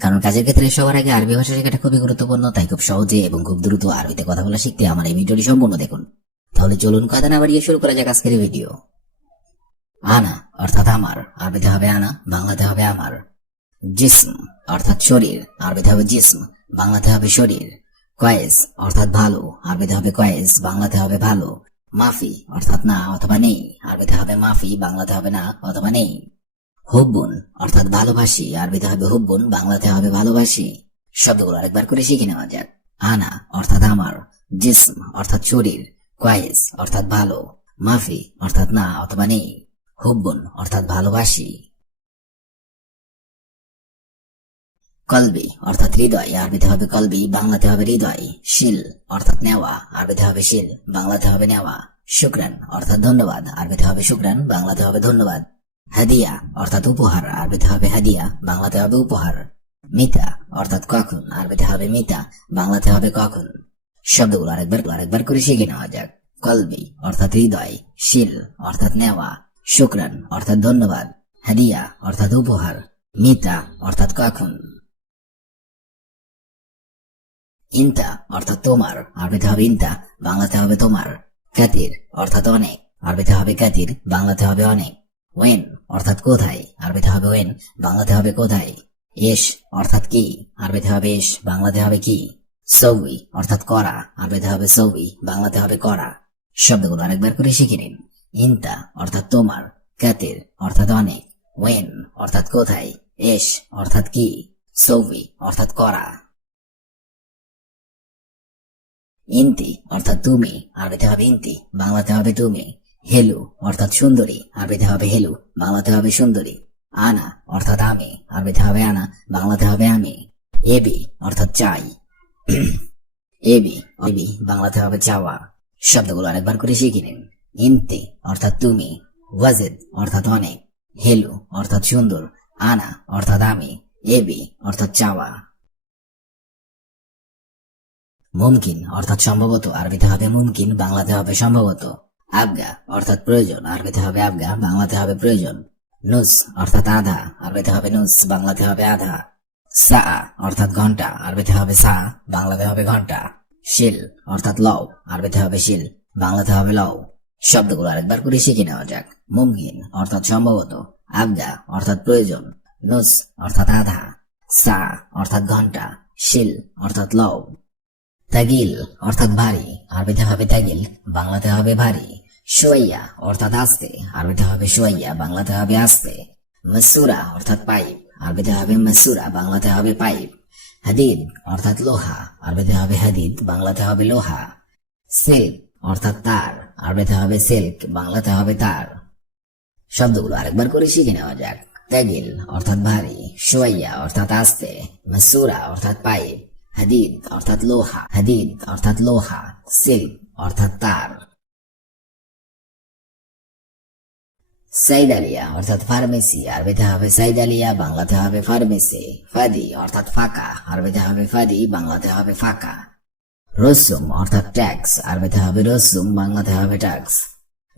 কারণ কাজের ক্ষেত্রে সবার আগে আরবি ভাষা শেখাটা খুবই গুরুত্বপূর্ণ, তাই খুব সহজে এবং খুব দ্রুত আরবিতে কথা বলা শিখতে আমার এই ভিডিওটি সম্পূর্ণ দেখুন। তাহলে চলুন কথা না বাড়িয়ে শুরু করা যাক আজকের ভিডিও। আনা অর্থাৎ আমার, আরবিতে হবে আনা, বাংলাতে হবে আমার। জিসম অর্থাৎ শরীর, আরবিতে হবে জিসম, বাংলাতে হবে শরীর। কয়েস অর্থাৎ ভালো, আরবিতে হবে কয়েস, বাংলাতে হবে ভালো। মাফি অর্থাৎ না অথবা নেই, আরবিতে হবে মাফি, বাংলাতে হবে না অথবা নেই। হুব্বুন অর্থাৎ ভালোবাসি। আরবিতে হবে হুব্বুন বাংলাতে হবে ভালোবাসি। শব্দগুলো আরেকবার করে শিখে নেওয়া যাক। আনা, অর্থাৎ আমার। জিসম, অর্থাৎ শরীর। কয়েস, অর্থাৎ ভালো। মাফি, অর্থাৎ না, অথবা নেই। হুব্বুন অর্থাৎ ভালোবাসি। কলবি, অর্থাৎ হৃদয়। আরবিতে হবে কলবি, বাংলাতে হবে হৃদয়। শিল, অর্থাৎ নেওয়া। আরবিতে হবে শিল, বাংলাতে হবে নেওয়া। শুক্রান, অর্থাৎ ধন্যবাদ। আরবিতে হবে শুক্রান, বাংলাতে হবে ধন্যবাদ। হাদিয়া অর্থাৎ উপহার, আরবিতে হবে হাদিয়া, বাংলাতে হবে উপহার। মিতা অর্থাৎ কখন, আরবিতে হবে মিতা, বাংলাতে হবে কখন। শব্দগুলো আরেকবার আরেকবার করে শিখে নেওয়া যাক। কলবি অর্থাৎ হৃদয়, শিল অর্থাৎ নেওয়া, শুক্রান অর্থাৎ ধন্যবাদ, হাদিয়া অর্থাৎ উপহার, মিতা অর্থাৎ কখন। ইন্তা অর্থাৎ তোমার, আরবিতে হবে ইন্তা, বাংলাতে হবে তোমার। কাতির অর্থাৎ অনেক, আরবিতে হবে কাতির, বাংলাতে হবে অনেক। ওয়েন অর্থাৎ কোথায়? আরবিতে হবে ওয়েন বাংলাতে হবে কোথায়? এস অর্থাৎ কি? আরবিতে হবে এস বাংলাতে হবে কি? সৌই, অর্থাৎ করা। আরবিতে হবে সৌই, বাংলাতে হবে করা। শব্দগুলো আরেকবার করে শিখে নিন। ইন্তা, অর্থাৎ তোমার। কাতির, অর্থাৎ অনেক। ওয়েন অর্থাৎ কোথায়? এস অর্থাৎ কি? সৌই, অর্থাৎ করা। ইন্তি, অর্থাৎ তুমি। আরবিতে হবে ইন্তি, বাংলাতে হবে তুমি। হেলু অর্থাৎ সুন্দরী আরবিতে হবে হেলু, বাংলাতে হবে সুন্দরী। আনা অর্থাৎ আমি আরবিতে হবে আনা, বাংলাতে হবে আমি। এবি অর্থাৎ চাই। এবি এবি, বাংলাতে হবে চাওয়া। শব্দগুলো আরেকবার করে শিখে নিন। ইন্তি অর্থাৎ তুমি। ওয়াজেদ অর্থাৎ অনেক। হেলু অর্থাৎ সুন্দর। আনা অর্থাৎ আমি। এবি অর্থাৎ চাওয়া। মুমকিন অর্থাৎ সম্ভবত আরবিতে হবে মুমকিন, বাংলাতে হবে সম্ভবত। আবগা, অর্থাৎ প্রয়োজন। আরবিতে হবে আবগা, বাংলাতে হবে প্রয়োজন। নুস, অর্থাৎ আধা। আরবিতে হবে নুস, বাংলাতে হবে আধা। সা, অর্থাৎ ঘণ্টা। আরবিতে হবে সা, বাংলাতে হবে ঘণ্টা। শিল, অর্থাৎ লও। আরবিতে হবে শিল, বাংলাতে হবে লও। শব্দগুলো আরেকবার করে শিখে নেওয়া যাক। মুমকিন, অর্থাৎ সম্ভবত। আবগা, অর্থাৎ প্রয়োজন। নুস, অর্থাৎ আধা। সা, অর্থাৎ ঘণ্টা। শিল, অর্থাৎ লও। তাগিল, অর্থাৎ ভারী। আরবিতে হবে তাগিল, বাংলাতে হবে ভারী। সোয়াইয়া, অর্থাৎ আস্তে। আরবিতে হবে সোয়াইয়া, বাংলাতে হবে আস্তে। মসুরা অর্থাৎ পাইপ। আরবিতে হবে মসুরা বাংলাতে হবে পাইপ। হাদিদ, অর্থাৎ লোহা। আরবিতে হবে হাদিদ, বাংলাতে হবে লোহা। সিল্ক অর্থাৎ তার। আরবিতে হবে সিল্ক, বাংলাতে হবে তার। শব্দগুলো আরেকবার করে শিখে নেওয়া যাক। তাগিল, অর্থাৎ ভারী। সোয়াইয়া, অর্থাৎ আস্তে। মসুরা অর্থাৎ পাইপ। হাদিদ, অর্থাৎ লোহা। হাদিদ, অর্থাৎ লোহা। সিল্ক অর্থাৎ তার। সাইদালিয়া, অর্থাৎ ফার্মেসি আরবিতে হবে সাইদালিয়া, বাংলাতে হবে ফার্মেসি, ফাদি, অর্থাৎ ফাঁকা আরবিতে হবে ফাদি, বাংলাতে হবে ফাঁকা। রসুম, অর্থাৎ ট্যাক্স আরবিতে হবে রসুম, বাংলাতে হবে ট্যাক্স।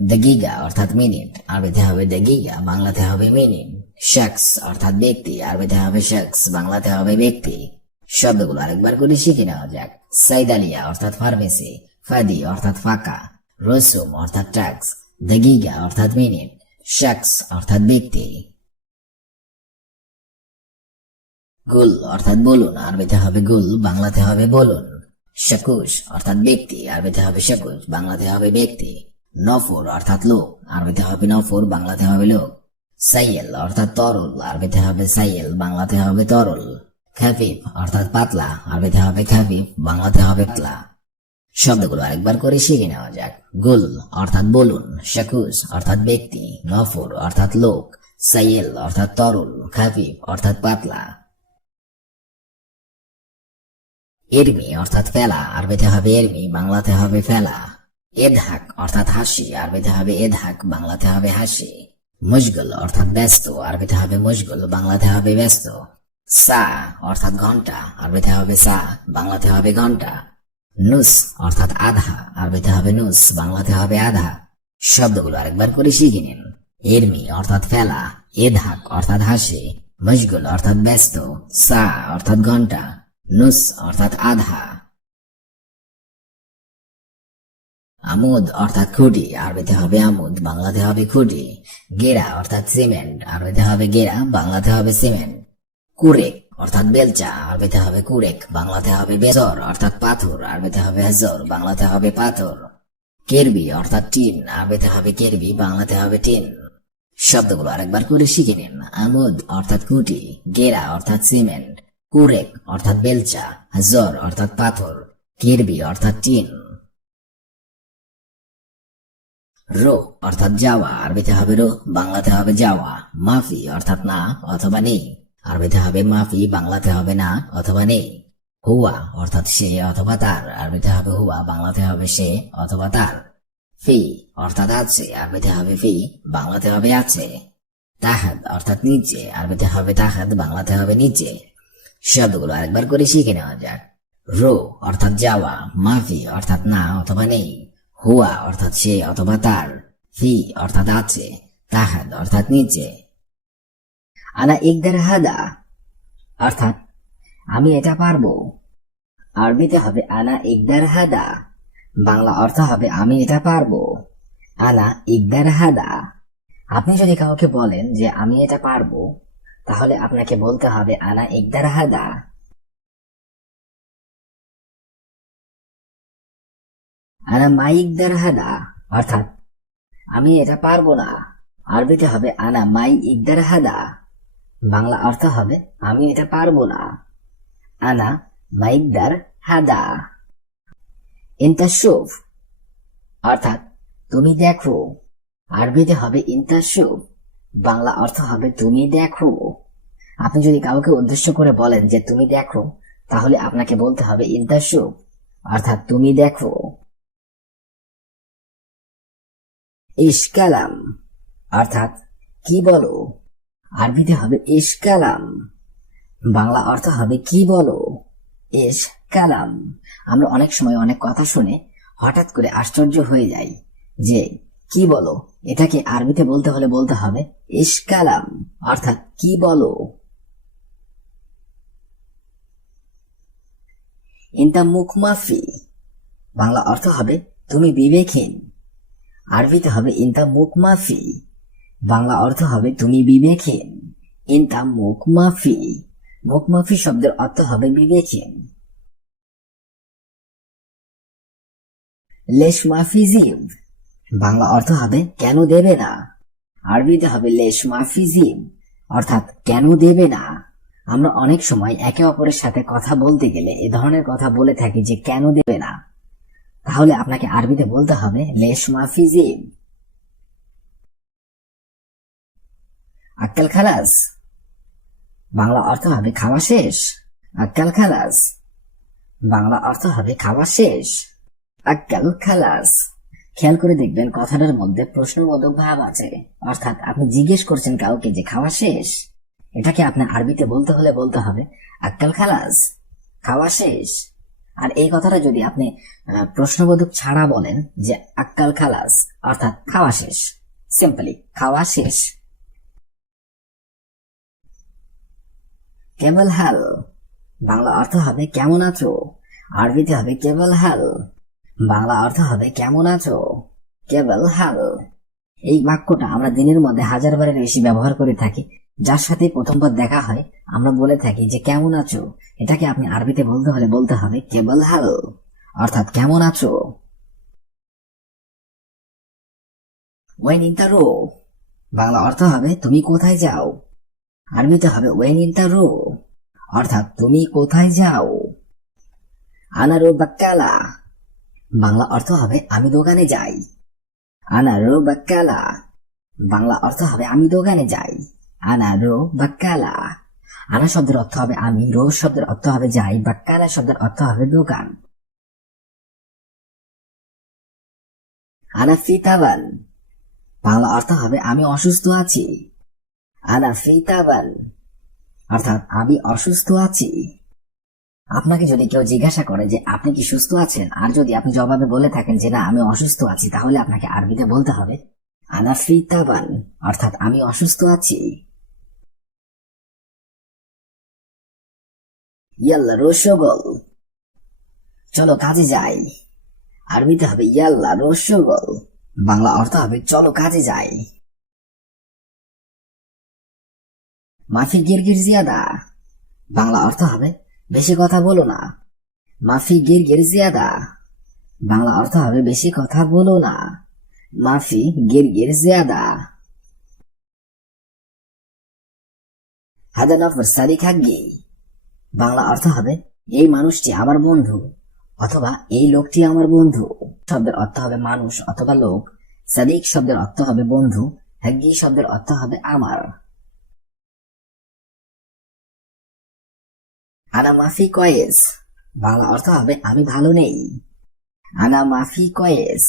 দগিগা, অর্থাৎ মিনিট আরবিতে হবে দগিগা, বাংলাতে হবে মিনিট। শখস অর্থাৎ ব্যক্তি আরবিতে হবে শখস বাংলাতে হবে ব্যক্তি। শব্দগুলো আরেকবার করে শিখে নেওয়া যাক। সাইদালিয়া, অর্থাৎ ফার্মেসি, ফাদি, অর্থাৎ ফাঁকা। রসুম, অর্থাৎ ট্যাক্স। দগিগা, অর্থাৎ মিনিট। শখস অর্থাৎ ব্যক্তি। গুল অর্থাৎ বলুন, আরবিতে হবে গুল, বাংলাতে হবে বলুন। শাকুশ অর্থাৎ ব্যক্তি, আরবিতে হবে শাকুশ বাংলাতে হবে ব্যক্তি। নফর অর্থাৎ লোক, আরবিতে হবে নফর, বাংলাতে হবে লোক। সাইয়েল অর্থাৎ তরল, আরবিতে হবে সাইয়েল, বাংলাতে হবে তরল। খাফিফ অর্থাৎ পাতলা, আরবিতে হবে খাফিফ, বাংলাতে হবে পাতলা। শব্দগুলো আরেকবার করে শিখে নেওয়া যাক। গুল, অর্থাৎ বলুন, শাকুস, অর্থাৎ ব্যক্তি, নফর, অর্থাৎ লোক, সাইয়েল, অর্থাৎ তরল খাফিফ, অর্থাৎ পাতলা। এরমি, অর্থাৎ ফেলা আরবিতে হবে এরমি, বাংলাতে হবে ফেলা। এধাক অর্থাৎ হাসি আরবিতে হবে এধাক বাংলাতে হবে হাসি। মুশগুল, অর্থাৎ ব্যস্ত আরবিতে হবে মুশগুল, বাংলাতে হবে ব্যস্ত। সা, অর্থাৎ ঘণ্টা আরবিতে হবে সা, বাংলাতে হবে ঘণ্টা। নুস, অর্থাৎ আধা। আরবিতে হবে নুস, বাংলাতে হবে আধা। শব্দগুলো আরেকবার করে শিখে নিন। এরমি, অর্থাৎ ফেলা। এধাক, অর্থাৎ হাসি। মশগুল, অর্থাৎ ব্যস্ত। সা, অর্থাৎ ঘণ্টা। নুস, অর্থাৎ আধা। আমুদ, অর্থাৎ খুঁটি। আরবিতে হবে আমুদ, বাংলাতে হবে খুঁটি। গেরা, অর্থাৎ সিমেন্ট। আরবিতে হবে গেরা, বাংলাতে হবে সিমেন্ট। কুরেক অর্থাৎ বেলচা আরবিতে হবে কুরেক, বাংলাতে হবে বেজর, অর্থাৎ পাথর আরবিতে হবে হেজর, বাংলাতে হবে পাথর। কেরবি, অর্থাৎ টিন আরবিতে হবে কেরবি, বাংলাতে হবে টিন। শব্দগুলো আরেকবার করে শিখে নিন। আমুদ, অর্থাৎ কুটি, গেরা, অর্থাৎ সিমেন্ট। কুরেক, অর্থাৎ বেলচা জর অর্থাৎ পাথর। কিরবি, অর্থাৎ টিন। রো, অর্থাৎ যাওয়া আরবিতে হবে রো, বাংলাতে হবে যাওয়া। মাফি, অর্থাৎ না, অথবা নেই। আরবিতে হবে মাফি, বাংলাতে হবে না, অথবা নেই। হুয়া অর্থাৎ সে অথবা তার। আরবিতে হবে হুয়া, বাংলাতে হবে সে অথবা তার। ফি অর্থাৎ আছে। আরবিতে হবে ফি, বাংলাতে হবে আছে। তাহাদ অর্থাৎ নিচে আরবিতে হবে তাহাদ, বাংলাতে হবে নিচে শব্দগুলো আরেকবার করে শিখে নেওয়া যাক। রো অর্থাৎ যাওয়া, মাফি অর্থাৎ না, অথবা নেই। হুয়া অর্থাৎ সে অথবা তার। ফি অর্থাৎ আছে। তাহাদ অর্থাৎ নিচে আনা ইকদার হাদা। অর্থাৎ, আমি এটা পারব। আরবিতে হবে আনা ইকদার হাদা। বাংলা অর্থ হবে, আমি এটা পারব। আনা ইকদার হাদা। আপনি যদি কাউকে বলেন যে, আমি এটা পারব, তাহলে আপনাকে বলতে হবে, আনা ইকদার হাদা। আনা মাই ইকদার হাদা। অর্থাৎ, আমি এটা পারব না। আরবিতে হবে, আনা মাই ইকদার হাদা। বাংলা অর্থ হবে, আমি এটা পারব না। আনা মাইকদার হাদা। ইন্টাশুফ অর্থাৎ তুমি দেখো। আরবিতে হবে ইন্টাশুফ বাংলা অর্থ হবে তুমি দেখো। আপনি যদি কাউকে উদ্দেশ্য করে বলেন যে তুমি দেখো, তাহলে আপনাকে বলতে হবে ইন্টাশুফ অর্থাৎ তুমি দেখো। ইশকালাম। অর্থাৎ কি বলো? আরবিতে হবে ইশকালাম বাংলা অর্থ হবে কি বলো? এস কালাম। আমরা অনেক সময় অনেক কথা শুনে হঠাৎ করে আশ্চর্য হয়ে যাই যে, কি বলো? এটাকে আরবিতে বলতে হলে বলতে হবে ইস কালাম। অর্থাৎ কি বলো? ইনতা মুখমাফি। বাংলা অর্থ হবে তুমি বিবেকহীন। আরবিতে হবে ইনতা মুখমাফি। বাংলা অর্থ হবে তুমি বিবেকহীন ইনতা মুখমাফি মুখমাফি শব্দের অর্থ হবে বিবেকহীন লেশ মাফিজিম। বাংলা অর্থ হবে কেন দেবে না। আরবিতে হবে লেশ মাফিজিম। অর্থাৎ কেন দেবে না। আমরা অনেক সময় একে অপরের সাথে কথা বলতে গেলে এ ধরনের কথা বলে থাকি যে কেন দেবে না। তাহলে আপনাকে আরবিতে বলতে হবে লেশ মাফিজিম। আক্কাল খালাস। বাংলা অর্থ হবে খাওয়া শেষ। আক্কাল খালাস। বাংলা অর্থ হবে খাওয়া শেষ। আক্কাল খালাস। খেয়াল করে দেখবেন কথাটার মধ্যে প্রশ্নবোধক ভাব আছে। অর্থাৎ আপনি জিজ্ঞেস করছেন কাউকে যে খাওয়া শেষ। এটাকে আপনি আরবিতে বলতে হলে বলতে হবে আক্কাল খালাস। খাওয়া শেষ। আর এই কথাটা যদি আপনি প্রশ্নবোধক ছাড়া বলেন যে আক্কাল খালাস, অর্থাৎ খাওয়া শেষ। সিম্পলি খাওয়া শেষ। কেবল হাল। বাংলা অর্থ হবে কেমন আছো? আরবিতে হবে কেবল হাল। বাংলা অর্থ হবে কেমন আছো? কেবল হাল। এই বাক্যটা আমরা দিনের মধ্যে হাজার বারের বেশি ব্যবহার করে থাকি। যার সাথে প্রথমবার দেখা হয়, আমরা বলে থাকি যে, কেমন আছো? এটাকে আপনি আরবিতে বলতে হলে বলতে হবে কেবল হাল। অর্থাৎ, কেমন আছো? ওয়েন ইন রো বাংলা অর্থ হবে, তুমি কোথায় যাও? আরবিতে হবে ওয়েন ইন রো। অর্থাৎ তুমি কোথায় যাও? আনারো বাক্কালা বাংলা অর্থ হবে, আমি দোকানে যাই। আনারো বাক্কালা বাংলা অর্থ হবে, আমি দোকানে যাই। আনারো বাক্কালা আনা শব্দের অর্থ হবে, আমি রো শব্দের অর্থ হবে, যাই। বাক্কালা শব্দের অর্থ হবে, দোকান। আনা ফিতাবান বাংলা অর্থ হবে, আমি অসুস্থ আছি। আনা অর্থাৎ আমি অসুস্থ আছি। আপনাকে যদি কেউ জিজ্ঞাসা করে যে আপনি কি সুস্থ আছেন, আর যদি আপনি জবাবে বলে থাকেন যে না, আমি অসুস্থ আছি, তাহলে আপনাকে আরবিতে বলতে হবে আনা ফিতাবান অর্থাৎ আমি অসুস্থ আছি। ইয়াল্লা, রসগোল। চলো কাজে যাই। আরবিতে হবে ইয়াল্লা, রসগোল। বাংলা অর্থ হবে, চলো কাজে যাই। মাফি গিরগির জিয়াদা বাংলা অর্থ হবে, বেশি কথা বলো না। মাফি গিরগির জিয়াদা বাংলা অর্থ হবে, বেশি কথা বলো না। মাফি গিরগির জিয়াদা হাদা নফর সাদিক হাগ্গি। বাংলা অর্থ হবে, এই মানুষটি আমার বন্ধু, অথবা এই লোকটি আমার বন্ধু। শব্দের অর্থ হবে মানুষ অথবা লোক। সাদিক শব্দের অর্থ হবে বন্ধু, হাগ্গি শব্দের অর্থ হবে আমার। আনা মাফি কয়েস বাংলা অর্থ হবে, আমি ভালো নেই। আনা মাফি কয়েস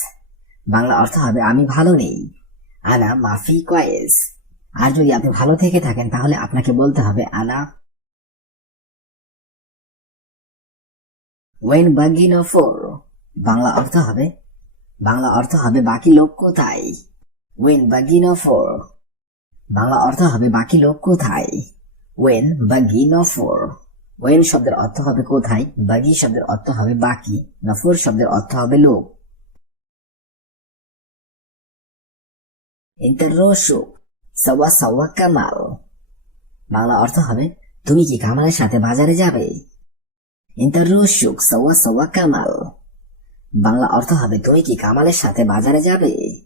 বাংলা অর্থ হবে, আমি ভালো নেই। আনা মাফি কয়েস আর যদি আপনি ভালো থেকে থাকেন, তাহলে আপনাকে বলতে হবে, আনা ওয়েন বাগিনো ফোর। বাংলা অর্থ হবে, বাংলা অর্থ হবে, বাকি লোক কোথায়? When বাগিনো four. বাংলা অর্থ হবে, বাকি লোক কোথায়? When বাগিনো four. ওয়েন শব্দের অর্থ হবে কোথায়? বাগি শব্দের অর্থ হবে বাকি। নফর শব্দের অর্থ হবে লোক। ইন্টারোশো কামাল। বাংলা অর্থ হবে, তুমি কি কামালের সাথে বাজারে যাবে? ইন্টারোশুক সাওয়া সাওয়া কামাল। বাংলা অর্থ হবে, তুমি কি কামালের সাথে বাজারে যাবে?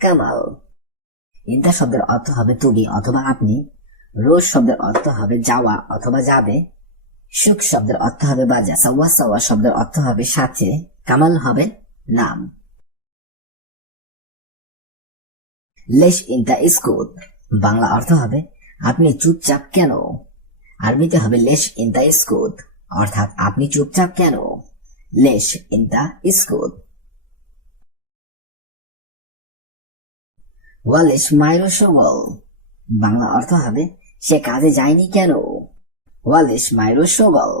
কামাল। ইন্টার শব্দের অর্থ হবে তুমি অথবা আপনি। রোজ শব্দের অর্থ হবে যাওয়া অথবা যাবে। সুখ শব্দের অর্থ হবে বাজা সাওয়া সাওয়া শব্দের অর্থ হবে সাথে, কামাল হবে নাম। লেশ ইন্টা স্কুল, বাংলা অর্থ হবে, আপনি চুপচাপ কেন? আরবিতে হবে লেশ ইন্টা স্কুল, অর্থাৎ আপনি চুপচাপ কেন? Lace ইন্টা school. ওয়ালেশ মাইরো সবল বাংলা অর্থ হবে সে কাজে যায়নি কেন? ওয়ালেশ মাইরো সবল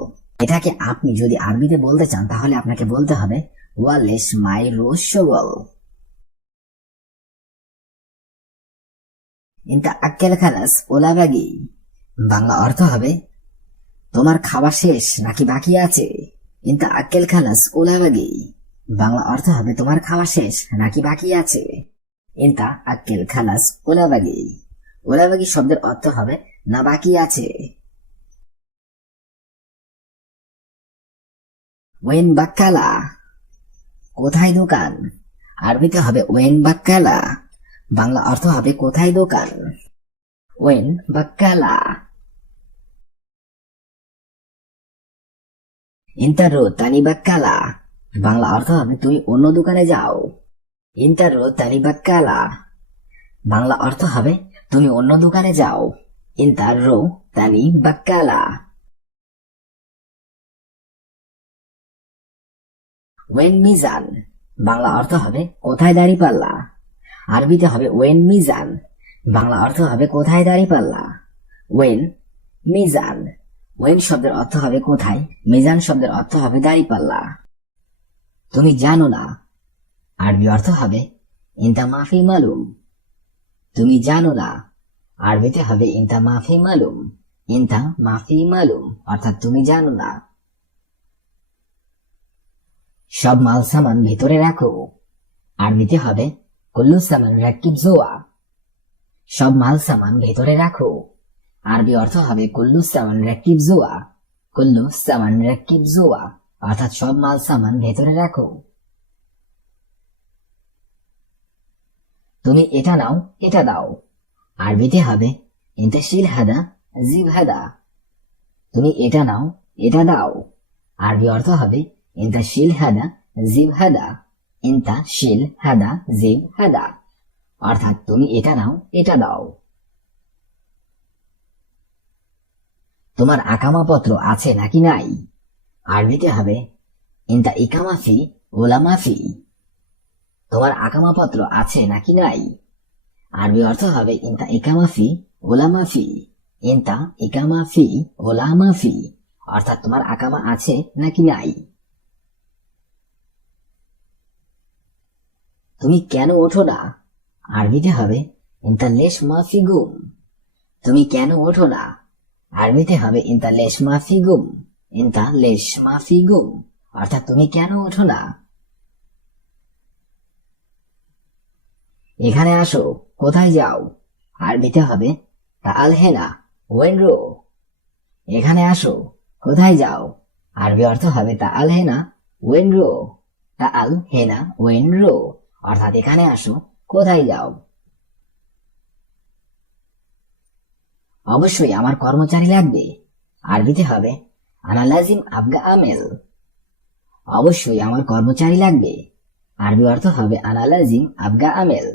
এটাকে আপনি যদি আরবিতে বলতে চান, তাহলে আপনাকে বলতে হবে ওয়ালেশ মাইরো সবল ইন্টা আক্কেল খালাস ওলাবাগি বাংলা অর্থ হবে, তোমার খাওয়া শেষ নাকি বাকি আছে? ইন্টা আক্কেল খালাস ওলাবাগি বাংলা অর্থ হবে, তোমার খাওয়া শেষ নাকি বাকি আছে? ইন্টা আক্কেল খালাস ওলাবাগি ওলাবাগি শব্দের অর্থ হবে না বাকি আছে? ওয়েন বাক্কালা। কোথায় দোকান? আরবিতে হবে ওয়েন বাক্কালা। বাংলা অর্থ হবে কোথায় দোকান? ওয়েন বাক্কালা। ইন্টারো তানি বাক্কালা। বাংলা অর্থ হবে তুমি অন্য দোকানে যাও। ইন্টারো তানি বাক্কালা। বাংলা অর্থ হবে তুমি অন্য দোকানে যাও। ইন্টারো তানি বাক্কালা ওয়েন মিজান বাংলা অর্থ হবে কোথায় দাড়ি পাল্লা। আরবিতে হবে ওয়েন মিজান বাংলা অর্থ হবে কোথায় দাড়ি পাল্লা। ওয়েন মিজান ওয়েন শব্দের অর্থ হবে কোথায় মিজান শব্দের অর্থ হবে দাড়ি পাল্লা। তুমি জানো না, আরবি অর্থ হবে, ইন্তা মাফি মালুম। তুমি জানো না আরবিতে হবে ইন্তা মাফি মালুম। ইন্তা মাফি মালুম, অর্থাৎ তুমি জানো না। সব মাল সামান ভেতরে রাখো। আরবিতে হবে কুল্লু সামান রাকিব জোয়া। সব মাল সামান ভেতরে রাখো। আরবি অর্থ হবে কুল্লু সামান রাকিব জোয়া। কুল্লু সামান রাকিব জোয়া, অর্থাৎ সব মাল সামান ভেতরে রাখো। তুমি এটা নাও, এটা দাও। আরবিতে হবে। ইন্তা শিল হাদা, জিব হাদা। তুমি এটা নাও, এটা দাও। আরবি অর্থ হবে ইন্তা শিল হাদা, জিব হাদা। ইন্তা শিল হাদা, জিব হাদা। অর্থাৎ তুমি এটা নাও, এটা দাও। তোমার আকামা পত্র আছে নাকি নাই? আরবিতে হবে ইন্তা ইকামাফি ওলামাফি তোমার আকামা পত্র আছে নাকি নাই? আরবি অর্থ হবে ইন্তা ইকামাফি ওলামাফি ইন্তা ইকামাফি ওলামাফি অর্থাৎ তোমার আকামা আছে নাকি নাই? তুমি কেন ওঠো না? আরবিতে হবে, ইন্তা লেশ মাফি গুম। তুমি কেন ওঠো না? আরবিতে হবে, ইনতা লেশ মাফি গুম। ইনতা লেশ মাফি গুম। অর্থাৎ তুমি কেন ওঠো না? এখানে আসো। কোথায় যাও? আরবিতে হবে? তা আলহেনা ওয়েনরো, এখানে আসো। কোথায় যাও? আরবি অর্থ হবে তা আলহেনা ওয়েনরো। তা আল হেনা ওয়েনরো। অর্থাৎ এখানে আসো, কোথায় যাও? অবশ্যই আমার কর্মচারী লাগবে। আরবিতে হবে আনা লাজিম আবগা আমেল। অবশ্যই আমার কর্মচারী লাগবে। আরবি অর্থ হবে আনা লাজিম আবগা আমেল।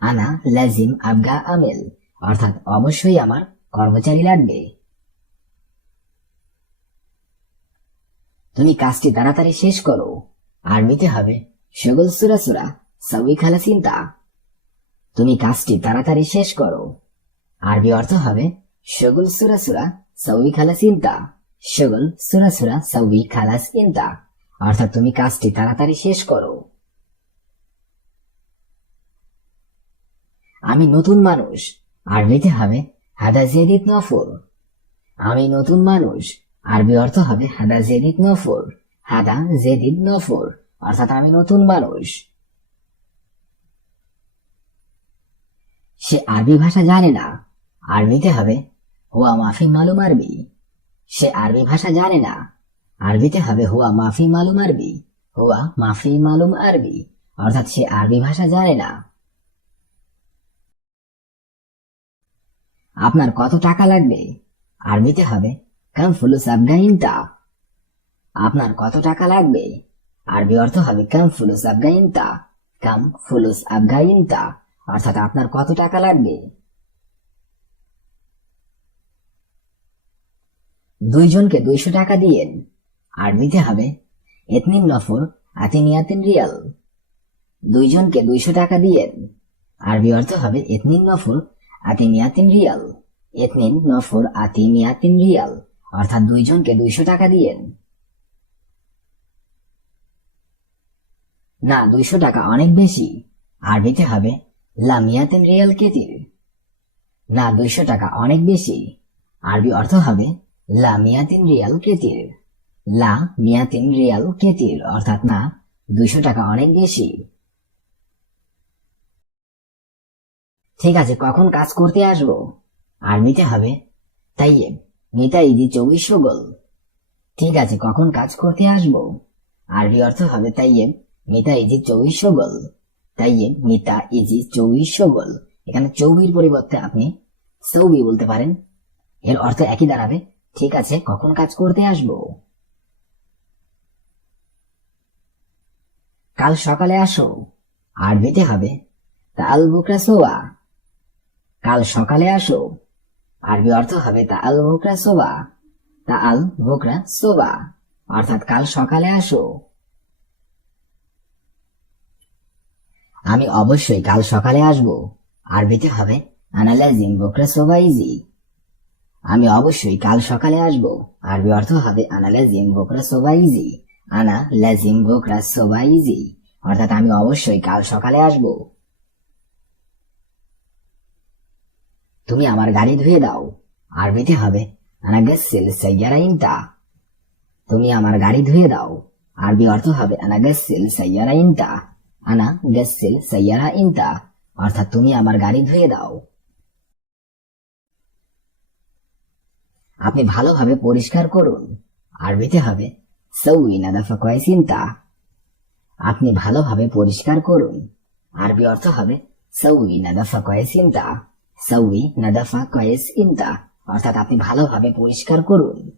আনা লাজিম আবগা আমেল। অর্থাৎ অবশ্যই আমার কর্মচারী লাগবে। তুমি কাজটি তাড়াতাড়ি শেষ করো। আরবিতে হবে শগল সুরা সুরা সবই খালা চিন্তা তুমি কাজটি তাড়াতাড়ি শেষ করো। আরবি অর্থ হবে শগুল সুরা সুরা সৌই খালাস ইন্তা শগুল সুরা সুরা সৌই খালাস ইন্তা অর্থাৎ তুমি কাজটি তাড়াতাড়ি শেষ করো। আমি নতুন মানুষ আরবিতে হবে হাদা জেদিত নফর। আমি নতুন মানুষ আরবি অর্থ হবে হাদা জেদিত নফর, হাদা জেদিদ নফর, অর্থাৎ আমি নতুন মানুষ। সে আরবি ভাষা জানে না আরবিতে হবে, হুয়া মাফি মালুম আরবি। সে আরবি ভাষা জানে না আরবিতে হবে, হুয়া মাফি মালুম আরবি, হুয়া মাফি মালুম আরবি, অর্থাৎ সে আরবি ভাষা জানে না। আপনার কত টাকা লাগবে? আরবিতে হবে। কাম ফুলুস আফগাইনটা আপনার কত টাকা লাগবে? আরবি অর্থ হবে কাম ফুলুস আফগাইনটা কাম ফুলুস আফগাইনটা অর্থাৎ আপনার কত টাকা লাগবে? দুইজনকে দুইশো টাকা দিয়েন। আরবিতে হবে এতনিম নফর আতিনিয়াতিন রিয়াল। দুইজনকে দুইশো টাকা দিয়েন। আরবি অর্থ হবে এতনিন নফর আতিমিয়াতিন রিয়াল। এতনিন নফর আতিমিয়াতিন রিয়াল, অর্থাৎ দুইজনকে দুইশো টাকা দিয়েন। না, দুইশো টাকা অনেক বেশি। আরবিতে হবে, লামিয়াতিন রিয়াল কেতির। না, দুইশো টাকা অনেক বেশি। আরবি অর্থ হবে লা মিয়াতিন রিয়াল কেতির। লা মিয়াতিন রিয়াল কেতির, অর্থাৎ না, দুইশো টাকা অনেক বেশি। ঠিক আছে, কখন কাজ করতে আসব? আরবিতে হবে। তাইয়েব মিতা ইজি চৌবিশশো গোল ঠিক আছে, কখন কাজ করতে আসব? আরবি অর্থ হবে তাইয়েব মিতা ইজি চৌবিশশো গোল তাইয়েব মিতা ইজি চৌবিশশো গোল এখানে চৌবির পরিবর্তে আপনি সৌবি বলতে পারেন। এর অর্থ একই দাঁড়াবে। ঠিক আছে, কখন কাজ করতে আসব? কাল সকালে আসো। আরবিতে হবে। তা আল বুকরা সোয়া। কাল সকালে আসো। আরবি অর্থ হবে তা আল বুকরা সোবা তা আল বুকরা সোবা অর্থাৎ কাল সকালে আসো। আমি অবশ্যই কাল সকালে আসব। আরবিতে হবে আনালাজিম বুকরা সোবা ইজি। আমি অবশ্যই কাল সকালে আসব। আরবি অর্থ হবে আনা লাজিম বোকরা সোবাইজি আনা লাজিম বোকরা সোবাইজি অর্থাৎ আমি অবশ্যই কাল সকালে আসব। তুমি আমার গাড়ি ধুয়ে দাও। আরবিতে হবে। আনা গাসিল তুমি আমার গাড়ি ধুয়ে দাও। আরবি অর্থ হবে আনা গাসিল আনা গাসিল সাইয়ারা ইনতা অর্থাৎ তুমি আমার গাড়ি ধুয়ে দাও। আপনি ভালোভাবে পরিষ্কার করুন। আরবিতে হবে আপনি ভালোভাবে পরিষ্কার করুন। আরবি অর্থ হবে সৌই নাদাফা কয়েসিনতা সৌই নাদাফা কয়েস ইনতা অর্থাৎ আপনি ভালোভাবে পরিষ্কার করুন।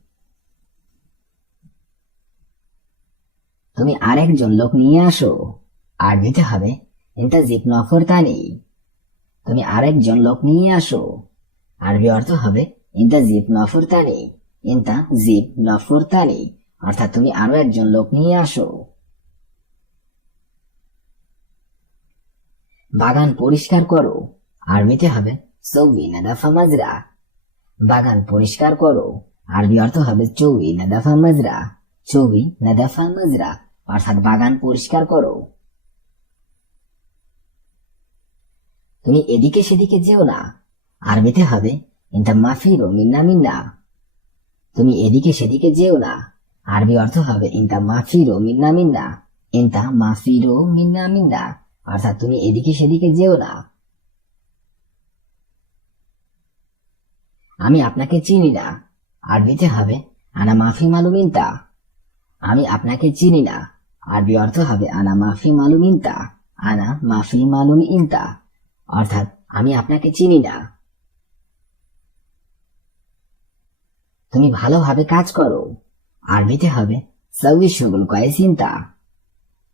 তুমি আরেকজন লোক নিয়ে আসো। আরবিতে হবে ইন্তা জিপ নফর তানি। তুমি আরেকজন লোক নিয়ে আসো। আরবি অর্থ হবে ইন্তা জিপ নফর তানি। ইন্তা জিপ নফর তানি। অর্থাৎ তুমি আরও একজন লোক নিয়ে আসো। বাগান পরিষ্কার করো। আরবিতে হবে চৌবি নাদাফা মাজরা। বাগান পরিষ্কার করো। আরবি অর্থ হবে চৌবি নাদাফা মাজরা। চৌবি নাদাফা মাজরা, অর্থাৎ বাগান পরিষ্কার করো। তুমি এদিকে সেদিকে যেও না। আরবিতে হবে মিন্না। তুমি এদিকে সেদিকে যেও না। আরবি অর্থ হবে, ইনতা মাফিরো মিন্না মিন্না। ইনতা মাফিরো মিন্না মিন্না। অর্থাৎ তুমি এদিকে সেদিকে যেও না। আমি আপনাকে চিনি না। আরবিতে হবে, আনা মাফি মালুম ইনতা আমি আপনাকে চিনি না। আরবি অর্থ হবে, আনা মাফি মালুম ইনতা আনা মাফি মালুম ইনতা অর্থাৎ, আমি আপনাকে চিনি না। তুমি ভালোভাবে কাজ করো। আরবিতে হবে সৌই শুগুল কয়েস ইনতা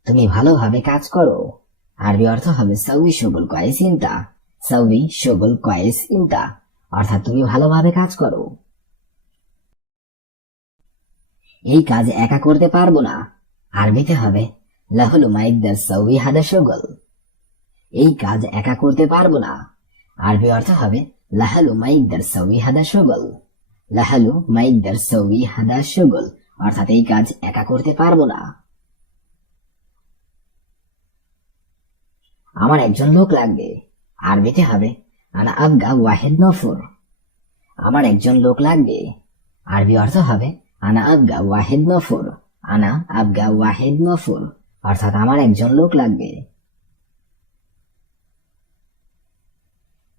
তুমি ভালোভাবে কাজ করো। আরবি অর্থ হবে সৌই শুগুল কয়েস ইনতা সৌই শুগুল কয়েস ইনতা অর্থাৎ তুমি ভালোভাবে কাজ করো। এই কাজ একা করতে পারব না। আরবিতে হবে, লাহুল মাইকদার সৌই হাদা শুগল। এই কাজ একা করতে পারব না। আরবি অর্থ হবে, লাহালু মাইকদার সৌই হাদা শুগল। লাহালু মাইকদার সৌই হাদা শুগল। অর্থাৎ এই কাজ একা করতে পারব না। আমার একজন লোক লাগবে। আরবিতে হবে আনা আবগা ওয়াহেদ নফর। আমার একজন লোক লাগবে। আরবি অর্থ হবে, আনা আবগা ওয়াহেদ নফর। আনা আবগা ওয়াহেদ নফর। অর্থাৎ আমার একজন লোক লাগবে।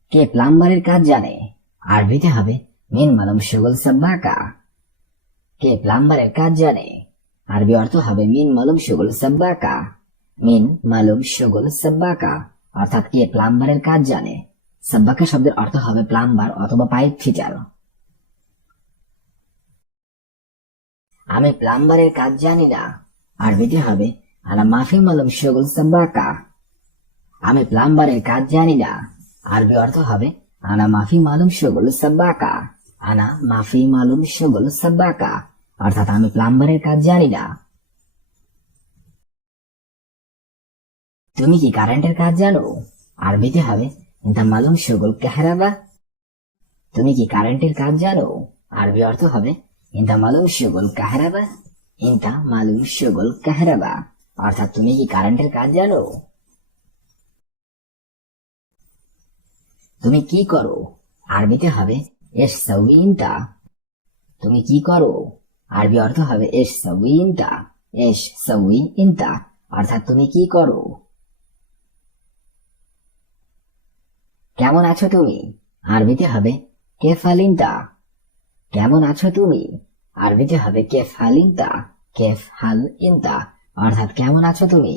কে প্লাম্বারের কাজ জানে? আরবিতে হবে, মিন মালুম শুগল সাব্বাকা। কে প্লাম্বারের কাজ জানে? আরবি অর্থ হবে, মিন মালুম শুগল সাব্বাকা। মিন মালুম শুগল সাব্বাকা। অর্থাৎ কে প্লাম্বারের কাজ জানে? সাব্বাকা শব্দের অর্থ হবে প্লাম্বার অথবা পাইপ ফিটার আমি প্লাম্বারের কাজ জানি না। আরবিতে হবে, আনা মাফি মালুম শুগল সাব্বাকা। আমি প্লাম্বারের কাজ জানি না। আরবি অর্থ হবে, আনা মাফি মালুম শুগল সাব্বাকা। আনা মাফি মালুম শুগল সাব্বাকা। অর্থাৎ আমি প্লাম্বারের কাজ জানি না। তুমি কি কারেন্টের কাজ জানো? আরবিতে হবে ইনতা মালুম শুগল কাহরাবা তুমি কি কারেন্টের কাজ জানো? আরবি অর্থ হবে ইনতা মালুম শুগল কাহরাবা ইনতা মালুম শুগল কাহরাবা অর্থাৎ তুমি কি কারেন্টের কাজ জানো? তুমি কি করো? আরবিতে হবে, এস সউই ইনতা তুমি কি করো? আরবি অর্থ হবে, এস সউই এস সউই ইনতা অর্থাৎ তুমি কি করো? কেমন আছো তুমি? আরবিতে হবে কে ফালিনতা কেমন আছো তুমি? আরবিতে হবে কে কেফ হাল ইন্তা অর্থাৎ কেমন আছো তুমি?